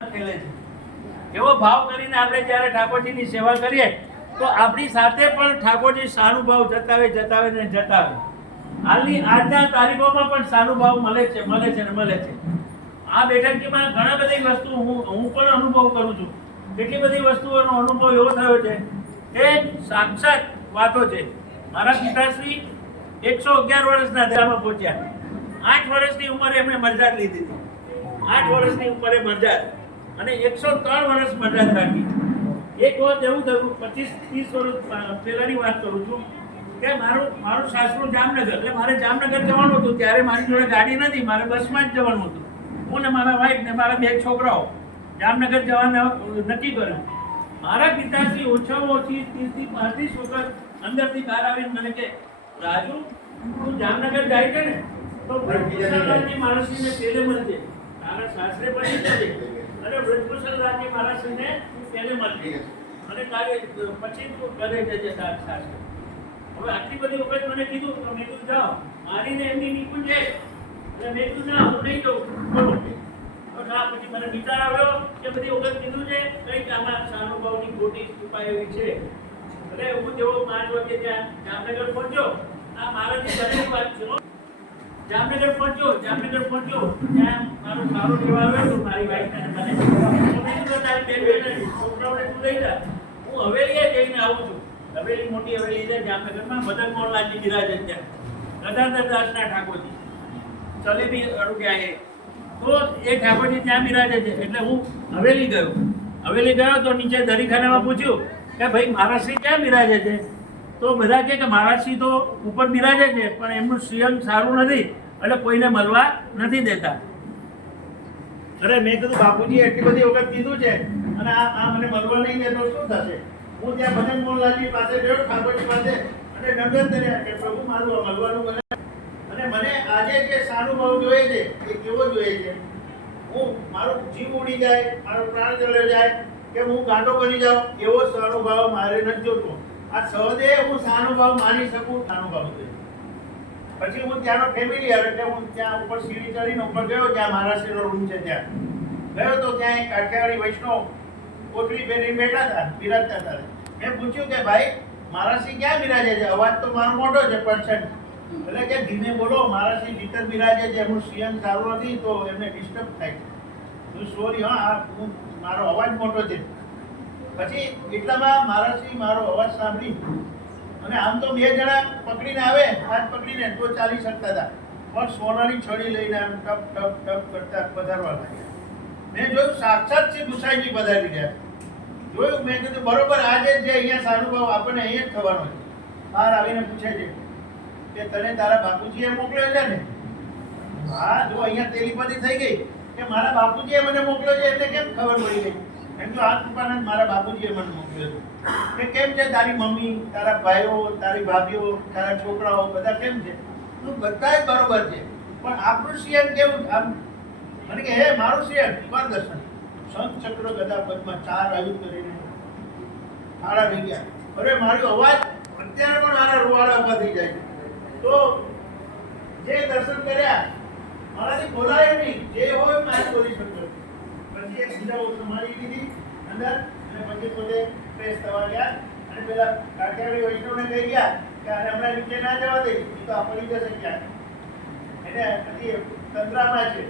ખેલે છે એવો ભાવ કરીને આપણે જ્યારે ઠાકોરજીની સેવા કરીએ તો આપણી સાથે પણ ઠાકોરજી સાનુભાવ જતાવે ને જતાવે. હાલની આજના તારીખોમાં પણ સાનુભાવ મળે છે આ બેઠકમાં ઘણા બધી વસ્તુ હું પણ અનુભવ કરું છું. કેટલી બધી વસ્તુઓનો અનુભવ એવો થયો છે એ સાક્ષાત વાતો છે. મારા પિતાશ્રી 111 વર્ષના દરામાં પહોંચ્યા. 8 વર્ષની ઉંમરે એમણે મરજાદ લીધી હતી. 8 વર્ષની ઉંમરે મરજાદ અને 103 વર્ષ મરજાદ રાખી. એક વખત એવું થયું, 25-30 વર્ષ પહેલાની વાત કરું છું કે મારું સાસરું જામનગર, એટલે મારે જામનગર જવાનું હતું. ત્યારે મારી જોડે ગાડી નથી, મારે બસમાં જ જવાનું હતું. હું ને મારા વાઈફ ને મારા 2 છોકરાઓ જામનગર જવાનું નક્કી કર્યું. મારા પિતાશ્રી ઓછામાં ઓછી 30 થી 35 વખત અંદરથી બહાર આવીને મને કે, રાજુ તું જામનગર જાય છે ને તો બ્રહ્મકુશલરાજની મહારાજને પેલે મળજે, તારા સાસરે પણ જજે અને બ્રહ્મકુશલરાજની મહારાજને પેલે મળજે અને તારે પછી તું ઘરે જજે તારા સાસરે. હવે આટલી બધી વખત મને કીધું તો મેં કીધું જાઓ, મારીને એમની નીકળી જાય એટલે મેં કીધું ના હું નહીં જાઉં બોલો. પછી મને વિચાર આવ્યો કે બધી વખત કીધું છે કંઈક આમાં સાનુભાવની ખોટી છુપાયેલી છે. એટલે હું જેવો 5 વાગે ત્યાં જામનગર પહોંચ્યો, આ મારાથી ઘરેની વાત છે. જામનગર પહોંચ્યો ત્યાં મારો સારો લેવા આવ્યો હતો મારી વાઈફને મને. મેં કીધું તારી બેન છોકરાઓને તું લઈ જા, હું હવેલીએ જઈને આવું છું. હવેલી મોટી હવેલી છે જામનગરમાં, મદન મોહનલાલજી બિરાજે ત્યાં, ગદાધર દાસના ઠાકોરજી ચલેબી અડુગ્યા એ તો એ ઠાકોરજી ત્યાં બિરાજે છે. એટલે હું હવેલી ગયો તો નીચે દરીખાનામાં પૂછ્યું કે ભાઈ મહારાજશ્રી ક્યાં બિરાજે છે? તો બધા કહે કે મહારાજશ્રી તો ઉપર બિરાજે છે પણ એમનું શ્રીઅંગ સારું નથી એટલે કોઈને મળવા નથી દેતા. અરે મેં કીધું બાપુજી એટલી બધી વખત કીધું છે અને આ મને મળવા નહીં દે તો શું થશે? હું ત્યાં મદન મોહનલાલજી પાસે ગયો, ઠાકોરજી પાસે, અને નમ્ર કર્યા કે પ્રભુ મારું મળવાનું મને, અને મને આજે જે સાનુભાવ જોઈએ છે એ કેવો જોઈએ છે? હું મારું જીવ ઉડી જાય, મારો પ્રાણ ચલ્યો જાય કે હું ગાંડો બની જાઉં એવો સાનુભાવ મારે નથી જોતો. આ સહદે હું સાનુભાવ માની શકું, સાનુભાવ જોઈએ. પછી હું ત્યાંનો ફેમિલિયર એટલે હું ત્યાં ઉપર સીડી ચડીને ઉપર ગયો જ્યાં મહારાષ્ટ્રનો રૂમ છે ત્યાં ગયો તો ત્યાં એક કાઠિયાવાડી વૈષ્ણવ કોટડી પહેરીને બેઠા હતા, બિરાજતા હતા. મેં પૂછ્યું કે ભાઈ મહારાષ્ટ્રી ક્યાં બિરાજે છે? અવાજ તો મારો મોટો છે પરસન્ટ, એટલે કે ધીમે બોલો, મહારાષ્ટ્રી ભીતર બિરાજે છે, એમનું શ્રીઅંગ સારું નથી તો એમને ડિસ્ટર્બ થાય છે. હું સોરી હા, મારો અવાજ મોટો છે. પછી એટલામાં મહારાષ્ટ્રી મારો અવાજ સાંભળી અને આમ તો 2 જણા પકડીને આવે, હાથ પકડીને તો ચાલી શકતા હતા, પણ સોનાની છડી લઈને આમ ટપ ટપ ટપ કરતા પધારવા લાગ્યા. મેં જોયું સાક્ષાત શ્રી ગુસાઈજી પધારી ગયા. જોયું, મેં કીધું બરોબર આજે જે અહીંયા સાનુભાવ આપણને અહીંયા જ થવાનો છે. બહાર આવીને પૂછે છે કે તને તારા બાપુજીએ મોકલ્યો છે ને? હા, જો અહીંયા તેલીપતિ થઈ ગઈ કે મારા બાપુજીએ મને મોકલ્યો છે એટલે કેમ ખબર પડી ગઈ? એમ તો આ કૃપાનંદ મારા બાપુજીએ મને મોકલ્યો છે. કે કેમ છે તારી મમ્મી, તારા ભાઈઓ, તારી ભાભીઓ, તારા છોકરાઓ બધા કેમ છે? તું બધા જ બરોબર છે, પણ આપણું શ્રીઅંગ કેવું? આમ મને કે હે મારું શ્રીઅંગ કર દર્શન. શંખ ચક્ર ગદા પદ્મા 4 આયુધ કરીને આડા થઈ ગયા. અરે મારો અવાજ અત્યારે પણ મારા રૂવાડા ઉભા થઈ જાય છે. તો જે દર્શન કર્યા મારાથી બોલાય નહીં, જે હોય મારે બોલી શકતો. પછી એક બીજા સમારી લીધી અંદર અને પછી પોતે ફ્રેશ થવા ગયા અને પેલા કાઠિયાવાડી વૈષ્ણવને કહી ગયા કે આને હમણાં નીચે ના જવા દે, એ તો આ પડી જશે ક્યાંક. એને પછી તંત્રામાં છે